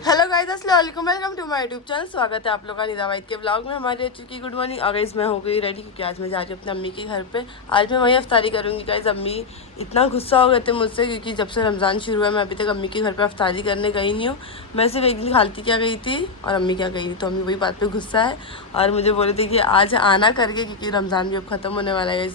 Hello guys, अस्सलाम वालेकुम, welcome to my YouTube channel. स्वागत है आप लोगों का निदा वाइद के ब्लॉग में। हमारी अच्छी की गुड मॉर्निंग। और गाइस मैं हो गई रेडी क्योंकि आज मैं जा रही हूँ अपनी अम्मी के घर पे। आज मैं वहीं अफ्तारी करूँगी। गाइस अम्मी इतना गुस्सा हो गए थे मुझसे क्योंकि जब से रमज़ान शुरू हुआ मैं अभी तक अम्मी के घर पर अफ्तारी करने गई नहीं हूँ। मैं सिर्फ एक दिन खालती क्या गई थी और अम्मी क्या गई थी, तो अम्मी वही बात पर गुस्सा है और मुझे बोली थी कि आज आना करके, क्योंकि रमज़ान भी अब ख़त्म होने वाला है।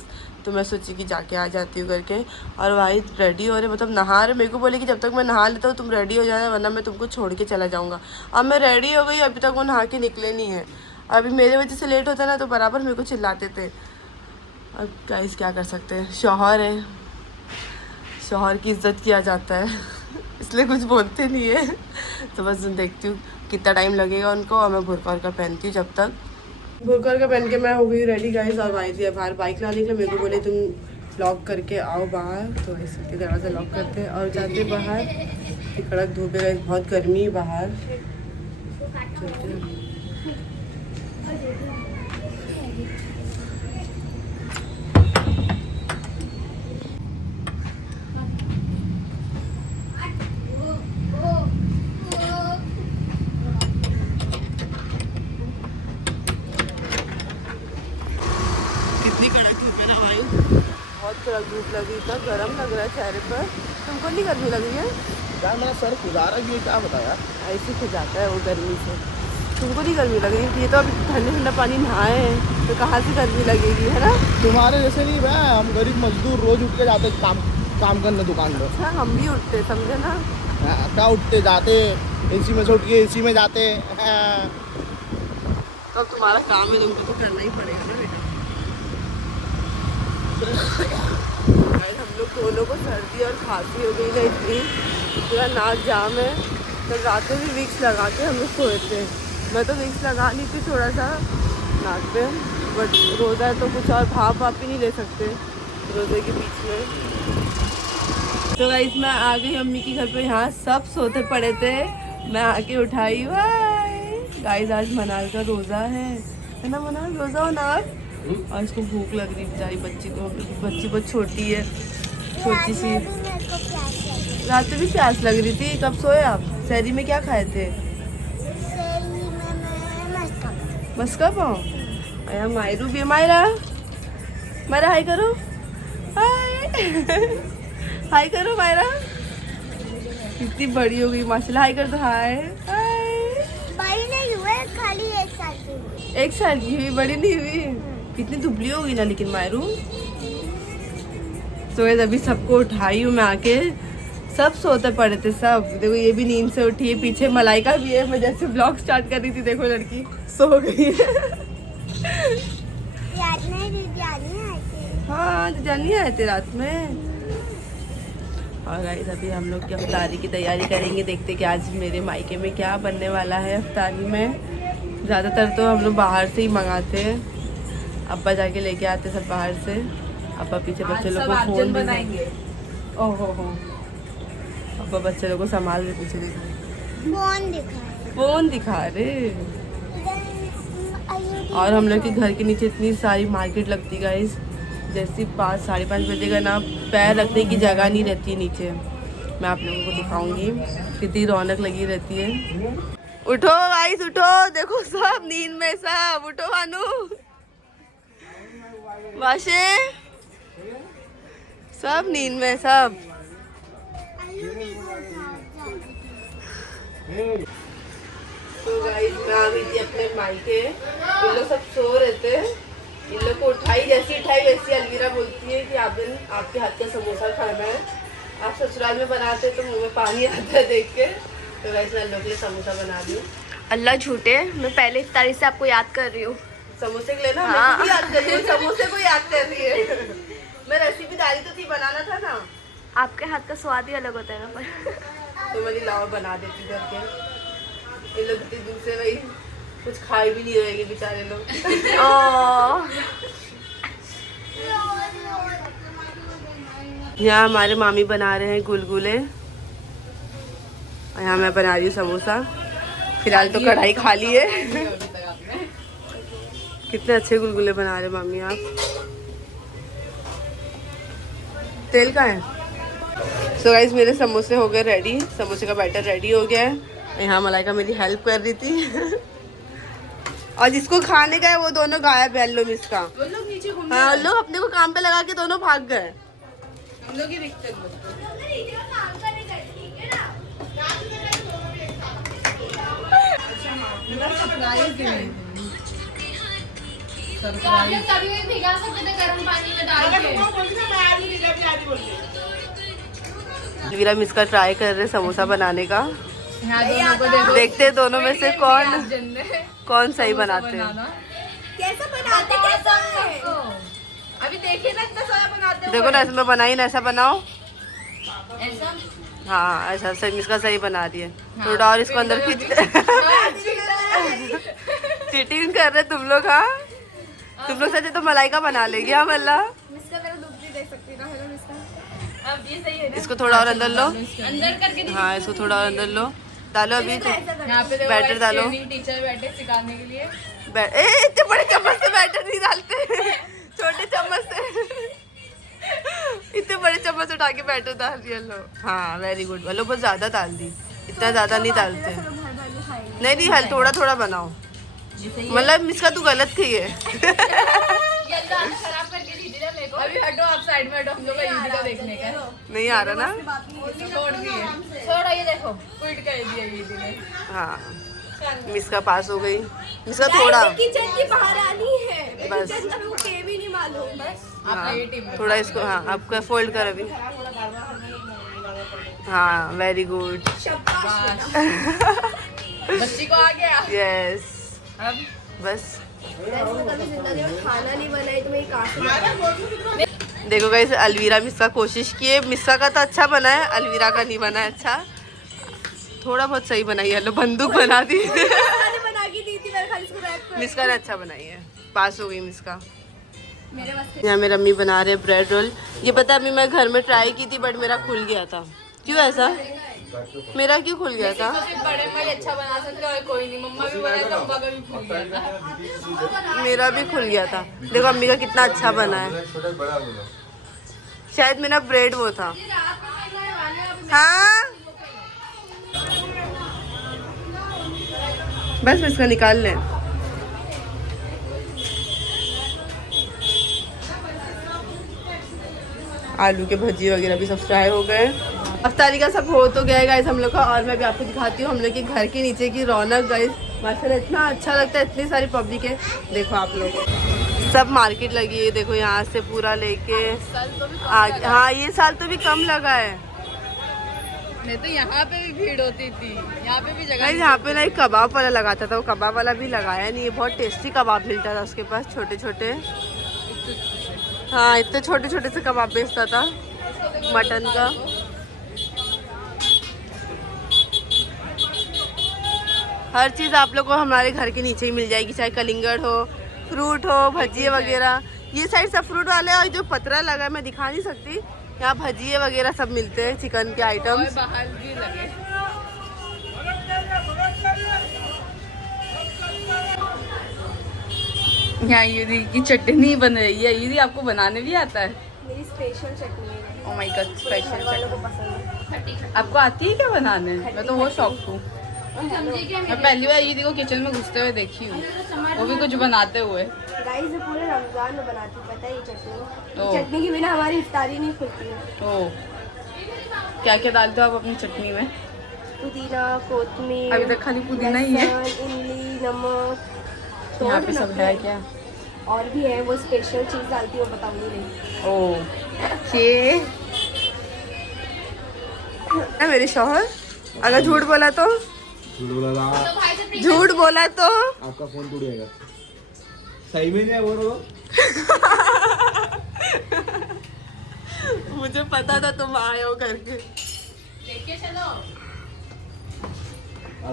तो मैं सोची कि जाके आ जाती हूँ करके। और भाई रेडी हो रहे, मतलब नहा रहे। मेरे को बोले कि जब तक मैं नहा लेता हूँ तुम रेडी हो जाना, वरना मैं तुमको छोड़ के चला जाऊँगा। अब मैं रेडी हो गई, अभी तक वो नहा के निकले नहीं है। अभी मेरे वजह से लेट होता है ना, तो बराबर मेरे को चिल्लाते थे। अब गाइस क्या कर सकते हैं, शौहर है, शौहर की इज्जत किया जाता है इसलिए कुछ बोलते नहीं है। तो बस देखती हूँ कितना टाइम लगेगा उनको। और मैं बुर्का वर्का पहनती हूँ। जब तक बुर्का का पहन के मैं हो गई रेडी गाइस। और आई थी बाहर बाइक लाने के लिए। मेरे को बोले तुम लॉक करके आओ बाहर, तो इसलिए दरवाज़ा लॉक करते हैं और जाते बाहर। कड़क धूप है, बहुत गर्मी है बाहर। चलते हैं। कितनी कड़क धूप है ना भाई, बहुत कड़क धूप लगी, इतना गर्म लग रहा है चेहरे पर। तुमको नहीं गर्मी लग रही है? यार मेरा सर खुजा रहा है, ये क्या बताया? ऐसे खुजाता है वो गर्मी से। तुमको नहीं गर्मी लग रही? ये तो अभी ठंडे ठंडा पानी नहाए हैं, तो कहाँ से गर्मी लगेगी, है ना? तुम्हारे जैसे नहीं भाई, हम गरीब मजदूर रोज उठ के जाते काम करने दुकान पर। अच्छा, हम भी उठते, समझे ना? क्या उठते जाते, एसी में से उठ के एसी में जाते। तो अब तुम्हारा काम है, तुमको तो करना ही पड़ेगा ना बेटा। गाइस हम लोग दोनों को सर्दी और खांसी हो गई ना इतनी, पूरा नाक जाम है। तो रात में भी विक्स लगा के हम लोग सोए थे। मैं तो विक्स लगा ली थी थोड़ा सा नाक पे, बट रोज़ा है तो कुछ और भाप ही नहीं ले सकते रोज़े के बीच में। तो गाइस मैं आ गई अम्मी के घर पे। यहाँ सब सोते पड़े थे, मैं आके उठाई। वाई गाइस आज मनाल का रोज़ा है ना? मनाल रोज़ा हो ना? और इसको भूख लग रही बेचारी बच्ची को। बच्ची बहुत छोटी है, छोटी सी। रात में भी प्यास लग रही थी। कब सोए आप? शहरी में क्या खाए थे? मस्का पाओ। अया मायरू भी, मायरा मायरा हाय करो, हाय हाय करो मायरा। कितनी बड़ी हो गई माशाल्लाह। हाय कर दो, हाय हाय। बड़ी नहीं हुए, खाली 1 साल की हुई। 1 साल की हुई, बड़ी नहीं हुई। कितनी दुबली हो गई ना लेकिन मायरू। तो अभी सबको उठाई हूँ मैं आके। सब सोते पड़े थे सब। देखो ये भी नींद से उठी है, पीछे मलाइका भी है। मैं जैसे ब्लॉग स्टार्ट कर रही थी, देखो लड़की सो गई है। रात में दीदी आए थे। हाँ जानी आए थे रात में। और गाइस अभी हम लोग की अफ्तारी की तैयारी करेंगे। देखते कि आज मेरे मायके में क्या बनने वाला है अफ्तारी में। ज़्यादातर तो हम लोग बाहर से ही मंगाते हैं। अब्बा जाके लेके आते सब बाहर से। अब्बा पीछे बच्चे लोग को फोन बनाएंगे। ओहो हो, अब्बा बच्चे लोग को संभाल रहे, पीछे देखो फोन दिखा रहे। और हम लोग के घर के नीचे इतनी सारी मार्केट लगती गाइस। जैसे 5 साढ़े 5 बजे का ना पैर रखने की जगह नहीं रहती नीचे। मैं आप लोगों को दिखाऊंगी कितनी रौनक लगी रहती है। उठो गाइस उठो, देखो सब नींद में, सब उठो। भानु, वाशे, सब नींद में सब। तो गाइस मैं आ गई थी अपने मायके। ये लोग सब सो रहे थे। इन लोग को उठाई, जैसी उठाई वैसी अलवीरा बोलती है कि आप दिन आपके हाथ का समोसा खाना है। आप ससुराल में बनाते तो मुंह में पानी आता है देख के। तो वैसे मैं लोग के लिए समोसा बना दी। अल्लाह झूठे, मैं पहले इफ्तारी से आपको याद कर रही हूँ। समोसे के लिए ना? हाँ। मैं भी याद कर रही हूँ, समोसे को याद कर रही है। मैं रेसिपी डाली तो थी, बनाना था ना। आपके हाथ का स्वाद ही अलग होता है ना। पर तो मेरी लावा बना देती करके। ये लोग इतनी दूर से भाई कुछ खाए भी नहीं रहेंगे बेचारे लोग। यहाँ हमारे मामी बना रहे हैं गुलगुले और यहाँ मैं बना रही हूँ समोसा। फिलहाल तो कढ़ाई खाली है। कितने अच्छे गुलगुले बना रहे मामी आप। तेल का है। सो गाइस मेरे समोसे हो गए रेडी। समोसे का बैटर रेडी हो गया है यहाँ मलाइका मेरी हेल्प कर रही थी और जिसको खाने का है वो दोनों गायब है। लो मिस का वो लोग नीचे घूम रहे हैं। हाँ लोग अपने को काम पे लगा के दोनों भाग गए। हम लोग ही दिखते वीरा मिस का ट्राई कर रहे समोसा बनाने का। देखते हैं दोनों में से कौन सही बनाते हैं। कैसा बनाते कैसा है? अभी देखिए ना इतना सारा बनाते देखो ना इसमें बनाई ना ऐसा बनाओ। ऐसा हाँ ऐसा सही मिस का सही बना रही है। थोड़ा और इसको अंदर खींच चीटिंग कर रहे तुम लोग। हाँ तुम लोग सच तो मलाइका बना लेगी। हाँ मल्ला मिसका मेरा दुख भी देख सकती ना। हेलो मिसका अब ये सही है ना? इसको थोड़ा और अंदर लो। अंदर करके हाँ इसको थोड़ा और अंदर लो। डालो अभी यहाँ पे बैटर डालो। टीचर बैठे सिखाने के लिए। इतने बड़े चम्मच से बैटर नहीं डालते छोटे चम्मच से। इतने बड़े चम्मच उठा के बैटर डाल दिया। लो हाँ वेरी गुड। लो बहुत ज्यादा डाल दी। इतना ज्यादा नहीं डालते। नहीं नहीं हल थोड़ा थोड़ा बनाओ। मतलब इसका तू गलत की है। खराब करके दी थी ना मेरे को। अभी हटो आप साइड में हटो। हम लोग का यूट्यूब का देखने का नहीं आ रहा ना। छोड़ दिए छोड़ा ये देखो क्विट कर दिया ये ने। हाँ मिस का पास हो गई। मिस का थोड़ा किचन की बाहर आनी है बस। किचन का मेरे को भी नहीं मालूम बस। हाँ थोड़ा इसको हाँ आपका फोल्ड कर अभी। हाँ वेरी गुड। बच्ची को आ गया। यस अब बस कभी जिंदगी में खाना नहीं बनाई तो मैं कहाँ देखो गाइस अलवीरा मिस्का कोशिश किए। मिस्का का तो अच्छा बना है अलवीरा का नहीं बना है अच्छा। थोड़ा बहुत सही बनाई है। लो बंदूक बना दी। बना के दी थी मैंने खाली इसको रैप कर। मिस्का ने अच्छा बनाई है। पास हो गई मिस्का। मेरे बस यहाँ मेरी अम्मी बना रहे ब्रेड रोल। ये पता है अभी मैं घर में ट्राई की थी बट मेरा खुल गया था। क्यों ऐसा मेरा क्यों खुल गया था? बड़े भाई अच्छा बना सकते और कोई नहीं। मम्मा भी बनाई तो मम्मा का भी खुल गया था। मेरा भी खुल गया था। देखो अम्मी का कितना अच्छा बना है। शायद मेरा ब्रेड वो था। हाँ बस इसका निकाल लें। आलू के भजी वगैरह भी सब फ्राई हो गए। अफ्तारी का सब हो तो गया है गाइस हम लोग का। और मैं भी आपको दिखाती हूँ हम लोग के घर के नीचे की रौनक गाइस। माशाल्लाह इतना अच्छा लगता है। इतनी सारी पब्लिक है। देखो आप लोग सब मार्केट लगी है। देखो यहाँ से पूरा लेके हाँ ये साल तो भी कम लगा है। नहीं तो यहाँ पे भी भीड़ होती थी। यहाँ पे भी जगह यहाँ पे ना एक कबाब वाला लगाता था। वो कबाब वाला भी लगाया नहीं है। बहुत टेस्टी कबाब मिलता था उसके पास छोटे छोटे। हाँ इतने छोटे छोटे से कबाब बेचता था मटन का। हर चीज़ आप लोग को हमारे घर के नीचे ही मिल जाएगी। चाहे कलिंगड़ हो फ्रूट हो भजिए वगैरह। ये साइड सब फ्रूट वाले और जो पतरा लगा है मैं दिखा नहीं सकती। यहाँ भजिए वगैरह सब मिलते हैं चिकन के आइटम्स। बाहर भी लगे। यहाँ यूरी की चटनी बन रही है। यूरी आपको बनाने भी आता है? मेरी स्पेशल चटनी है। ओह माय गॉड स्पेशल वालों को चटनी पसंद है। आपको आती है क्या बनाने? मैं तो बहुत शौक हूँ। मैं पहली बार यूरी को किचन में घुसते हुए देखी हूँ। वो भी कुछ बनाते हुए। गाइस ये पूरे रमजान में बनाती हूँ पता है ये चटनी। ओह। चटनी के बिना हमारी इफ्तारी नहीं खुलती है। ओह क्या क्या डालते हो आप अपनी चटनी में? पुदीना कोतमीर अभी तक खाली पुदीना ही है। लहसुन, इमली नमक यहाँ पे सब है क्या? और भी है वो स्पेशल चीज़ डालती हूँ बताऊंगी नहीं। ओह ये मेरे शौहर अगर झूठ बोला तो झूठ बोला तो आपका फोन टूट जाएगा। सही में नहीं बोल रहा। मुझे पता था तुम आए हो करके। देखिए चलो।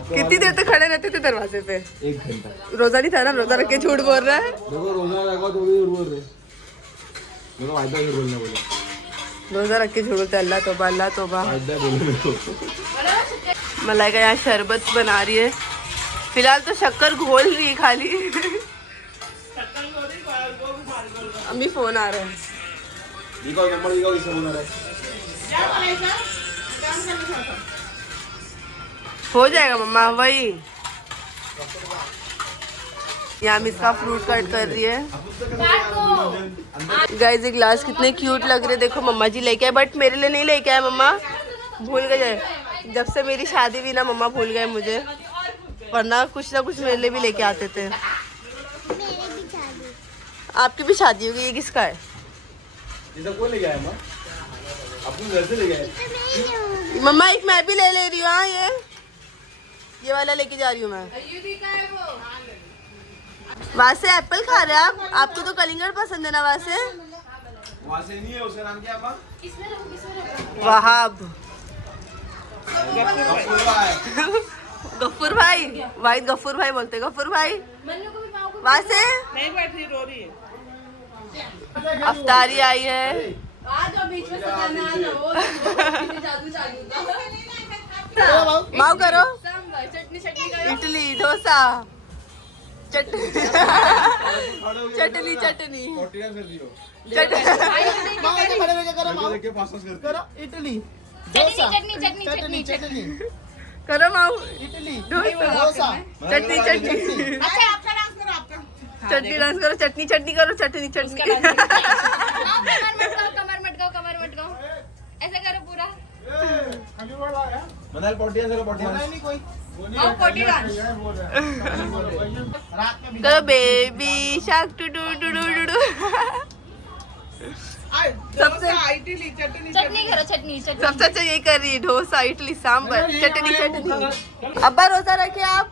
कितनी देर तक खड़े रहते थे दरवाजे पे? 1 घंटा। रोजा नहीं था ना? रोजा रख के झूठ बोल रहा है। देखो रोजा लगा तो भी झूठ बोल रहे। देखो वायदा झूठ बोलने बोले। रोजा रख के झूठ बोलते। अल्लाह तौबा अल्लाह तौबा। वायदा बोले मेरे को। मलाइका यहाँ शरबत बना रही है। फिलहाल तो शक्कर घोल रही है खाली। अम्मी फोन आ रहा है। दिखाओ नंबर दिखाओ किसका फोन आ रहा है। हो जाएगा मम्मा वही। यहाँ इसका फ्रूट कट कर रही है। गाइस ये ग्लास कितने क्यूट लग रहे, देखो मम्मा जी लेके आए, बट मेरे लिए नहीं लेके आए मम्मा, भूल गए। जब से मेरी शादी हुई ना मम्मा भूल गए मुझे, वरना कुछ ना कुछ मेरे लिए भी लेके आते थे। आपकी भी शादी होगी, ये किसका है? ये सब कौन लेके आया माँ? अपने घर से लेके आए। मम्मा एक मैं भी ले रही हूँ। हाँ ये वाला लेके जा रही हूँ मैं। वैसे एप्पल खा रहे हैं आप? आपको तो कलिंगड़ पसंद है ना? वैसे वहाँ से नहीं है, उसका नाम क्या है? वहाब। गफ्फूर भाई। गफ्फूर भाई, वाहिद गफ्फूर भाई बोलते, गफ्फूर भाई। वैसे नहीं बैठी रो रही है। अफ्तारी आई है। माओ करो, इडली डोसा चटनी चटनी चटनी इडली चटनी करो माओ, इडली डोसा चटनी चटनी अच्छा आपका डांस करो आपका। चटनी डांस करो, चटनी चटनी करो, चटनी चटनी। कमर मत गाओ ऐसा करो पूरा। मनाल पोटिया से पोटिया नहीं कोई पोटी डांस रात में करो baby shark doo doo doo doo doo doo. सबसे इडली चटनी चटनी करो, चटनी सबसे अच्छा यही कर रही है, डोसा इडली सांभर चटनी चटनी। अब्बा रोजा रखे आप?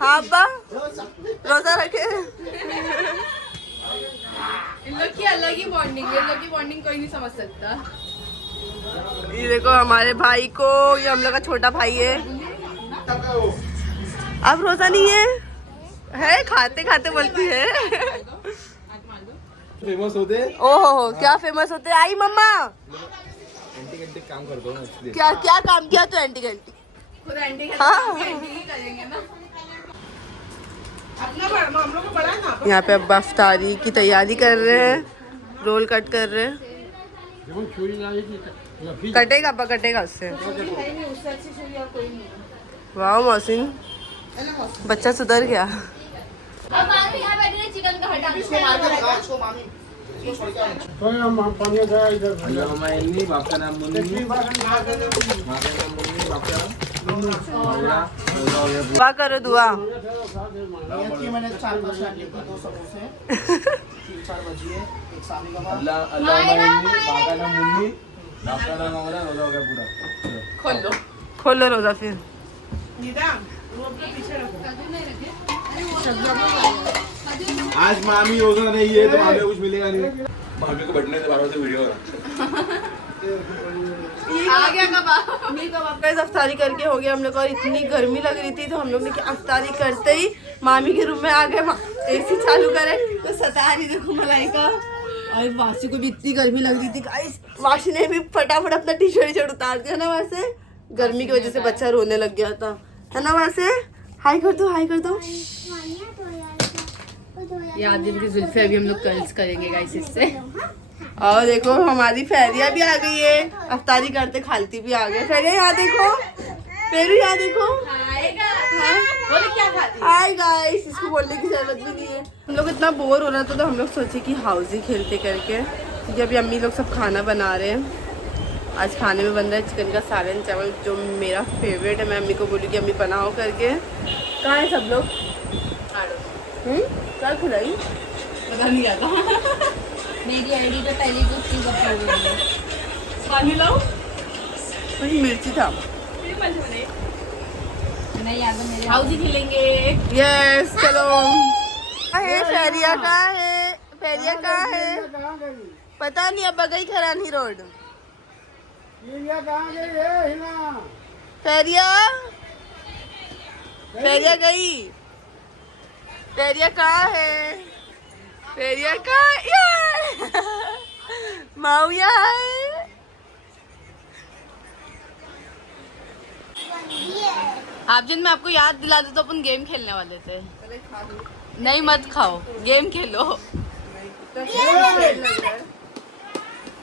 हाँ अब्बा रोजा रखे। इन लोग की अलग ही बॉन्डिंग है, इन लोग की बॉन्डिंग कोई नहीं समझ सकता। ये देखो हमारे भाई को, ये हम लोग का छोटा भाई है। अब रोजा नहीं है खाते खाते बोलती है। फेमस होते। ओहो क्या फेमस होते। आई मम्मा एंटी घंटे काम कर दो ना इसलिए। क्या क्या काम किया तो एंटी घंटी? खुद एंडी हाँ करेंगे ना। अपना हम लोग को बड़ा है ना। यहाँ पे अब अफ्तारी की तैयारी कर रहे हैं, रोल कट कर रहे हैं। कटेगा अब्बा, कटेगा उससे। वाह मौसिन बच्चा सुधर गया। अब मामी यहाँ बैठे हैं, चिकन का हटा दो। अल्लाह मामा इन्नी, बाप का नाम मुन्नी, माँ का नाम मुन्नी, बाप का नाम दुआ करो दुआ। मैंने 4-5 शादी की, 2 समोसे 3-4 भजिए, एक शादी का अल्लाह अल्लाह मामा इन्नी, माँ का नाम मुन्नी, बाप का नाम हमारा, रोजा हो गया पूरा। खोल लो रोजा फिर। आज मामी रोजा नहीं है तो मामी को कुछ मिलेगा नहीं। मामी को बैठने से बार-बार से वीडियो आ गया कबाब। गाइस अफ्तारी करके हो गया हम लोग, और इतनी गर्मी लग रही थी तो हम लोग ने अफ्तारी करते ही मामी के रूम में आ गए, एसी चालू करे तो सता रही देखो मलाइका। और वासी को भी इतनी गर्मी लग रही थी गाइस, वासी ने भी फटाफट अपना टी शर्ट उतार दिया ना, वैसे गर्मी की वजह से बच्चा रोने लग गया था, है ना? वैसे हाई कर दो, हाई कर दो। याद दिन की जुल्फे अभी हम लोग कर्ल्स करेंगे गाइस इससे। और देखो हमारी फैरिया भी आ गई है, अफ्तारी करते खालती भी आ गए। फैरिया यहाँ देखो, पेरू यहाँ देखो। हाय गाइस, इसको बोलने की जरूरत भी नहीं है। हम लोग इतना बोर हो रहा था तो हम लोग सोचे कि हाउसी खेलते करके, क्योंकि अभी अम्मी लोग सब खाना बना रहे हैं। आज खाने में बन रहा है चिकन का सालन चावल, जो मेरा फेवरेट है। मैं अम्मी को बोली कि अम्मी बनाओ करके। कहाँ है सब लोग? क्या खिलाई? पता नहीं आता। मेरी आईडी तो पहले कुछ चीज अपलोड हुई है। पानी लाओ, मिर्ची था। नहीं याद है मेरे। हाउसी खेलेंगे। यस चलो। है फैरिया कहाँ है? फैरिया कहाँ है? पता नहीं, अब गई खरानी रोड। फैरिया फैरिया गई। फैरिया कहाँ है? फैरिया कहाँ? यार माऊ यहाँ है। आप जिन मैं आपको याद दिला दूं तो अपन गेम खेलने वाले थे। नहीं मत खाओ, गेम खेलो।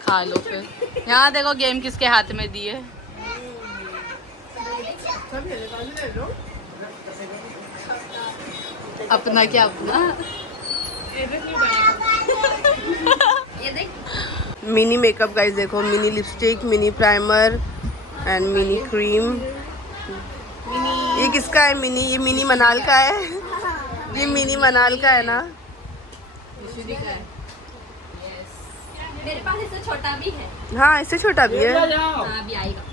खा लो फिर। यहाँ देखो गेम किसके हाथ में दी है। अपना क्या अपना। मिनी मेकअप गाइस देखो, mini lipstick, mini primer and mini cream. ये किसका है मिनी? ये मिनी मनाल का है। ये मिनी मनाल का है ना? मेरे पास इससे छोटा भी है। हाँ इससे छोटा भी है। हाँ अभी आएगा।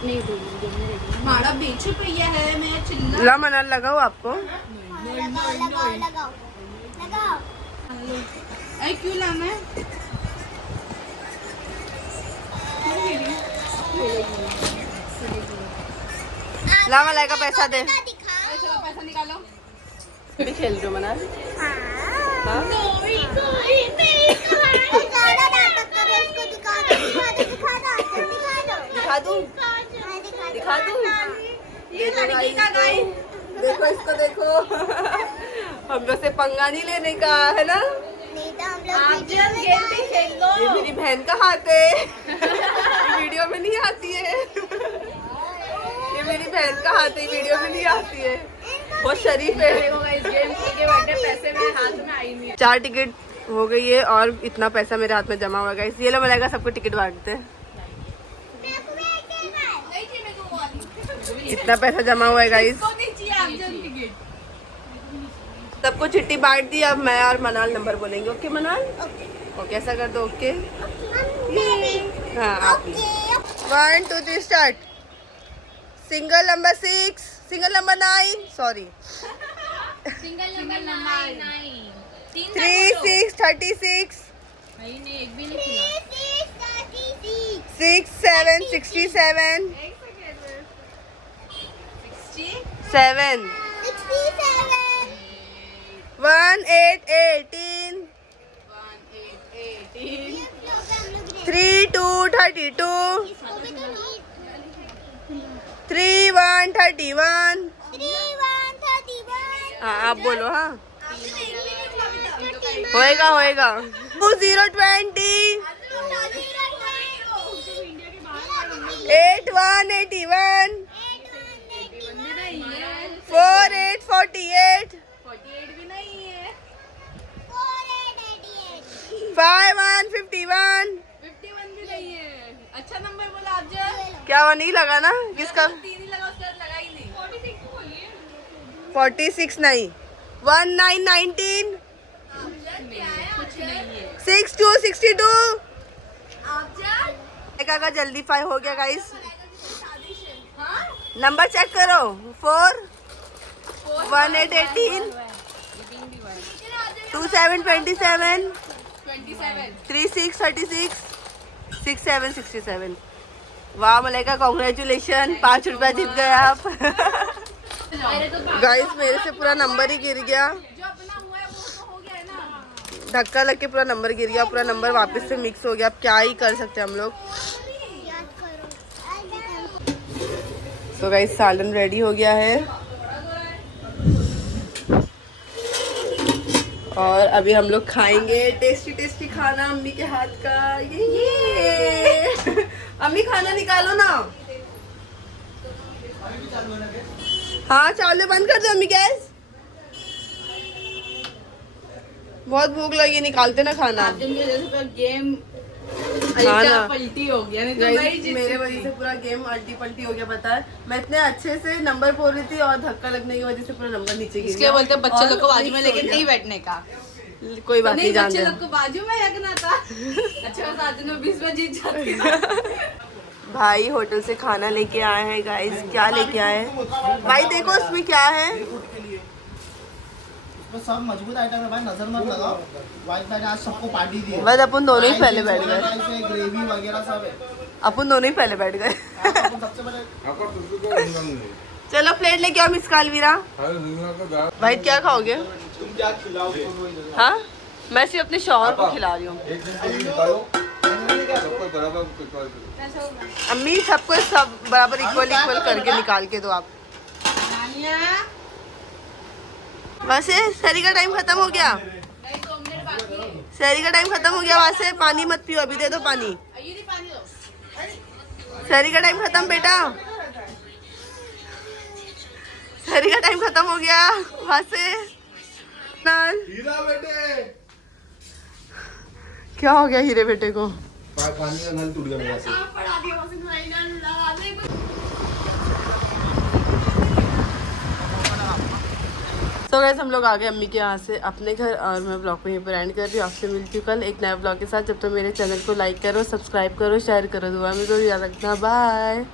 नहीं दूंगी। माड़ा बेच रुपया है, मैं चिल्ला। ला मनाल लगाओ आपको। अरे क्यों लाना है? ला मलाई का पैसा दे। चलो पैसा निकालो। भी खेल रहे हो मनाल? दिखा दूँ? दिखा दूँ? ये लड़की का गाइस। देखो इसको देखो। हम लोग से पंगा नहीं लेने का है ना? आप जब गेम पे खेल लो। ये मेरी बहन का हाथ है। ये वीडियो में नहीं आती है। ये मेरी बहन का हाथ है, वीडियो में नहीं आती है। बहुत शरीफ है। गेम के बैठे पैसे मेरे हाथ में आई नहीं। 4 टिकट हो गई है और इतना पैसा मेरे हाथ में जमा हुआ है। ये लो मिलेगा, सबको टिकट बांटते हैं। इतना पैसा जमा हुआ है गाइस। सबको चिट्ठी बांट दी। अब मैं और मनाल नंबर बोलेंगे। ओके मनाल? ओके ऐसा कर दो। ओके हाँ आप 1 2 3 start. Single number 6, single number 9, sorry single number 9। 3 6 36, नहीं एक भी नहीं खुला। 6 7 67, 7 1 8 18, 3 2 32, 3 1 31। हाँ आप बोलो। हाँ होएगा होएगा। 2 0 20, 8 1 81, 4 8 48, 5 1 51। अच्छा नंबर बोला आप जब। क्या वो नहीं लगा ना? किसका? 3 ही लगा, उसका लगा ही नहीं। 46 नहीं, 1 9 19, कुछ नहीं है। 6 2 62। का जल्दी 5 हो गया गाइस। नंबर चेक करो। 4 1 8 18, 2 7 27, 3 6 36, 6 7 67। वाह मलाइका, कॉन्ग्रेचुलेशन, 5 रुपया जीत गए आप। गाइस मेरे से पूरा नंबर ही गिर गया। धक्का लग के पूरा नंबर गिर गया। पूरा नंबर वापस से मिक्स हो गया। अब क्या ही कर सकते हैं हम लोग। तो गाइस सालन रेडी हो गया है और अभी हम लोग खाएंगे टेस्टी टेस्टी खाना अम्मी के हाथ का। ये अम्मी खाना निकालो ना। हाँ चालू बंद कर दो अम्मी गैस। बहुत भूख लगी, निकालते ना खाना। गेम हाँ ना, पलटी हो गया। नहीं तो Guys, मैं ही जीत मेरे सकती। वजह से पूरा गेम अल्टी पल्टी हो गया। पता है मैं इतने अच्छे से नंबर बोल रही थी और धक्का लगने की वजह से पूरा नंबर नीचे गिर इसके गया। बोलते बच्चे और लोग को बाजू में mix लेके हो गया। नहीं बैठने का। कोई बात नहीं, जान बच्चे दे। लोग को बाजू में रखना था। अच्छा 7 में 20 में जीत जाती। भाई होटल से खाना लेके आए हैं गाइस। क्या लेके आए हैं भाई? देखो इसमें क्या है। तो सब मजबूत आइटम है भाई, नजर मत लगाओ। वाइट मैंने आज सबको पार्टी दी है। बस अपन दोनों ही पहले बैठ गए। ग्रेवी वगैरह सब है। अपन दोनों ही पहले बैठ गए। अपन सबसे बड़े चलो प्लेट लेके आओ मिस कालवीरा। भाई क्या खाओगे? तुम क्या खिलाओगे? हाँ मैं सिर्फ अपने शौहर को खिला रही हूँ। एक दिन निकालो, सबको बराबर। अम्मी सबको सब बराबर इक्वल इक्वल करके निकाल के दो आप। वैसे सरी का टाइम खत्म हो गया। शहरी का टाइम खत्म हो गया, वहां से पानी मत पियो, अभी दे दो पानी। शहरी का टाइम खत्म बेटा, शहरी का टाइम खत्म हो गया, वहां से हीरा बेटे, क्या हो गया हीरे बेटे को? पानी का नल टूट गया मेरे से। तो गाइस हम लोग आ गए अम्मी के यहाँ से अपने घर, और मैं ब्लॉग को यहीं पर एंड कर रही हूँ। आपसे मिलती हूँ कल एक नए ब्लॉग के साथ। जब तक मेरे चैनल को लाइक करो, सब्सक्राइब करो, शेयर करो, दुआ में तो याद रखना। बाय।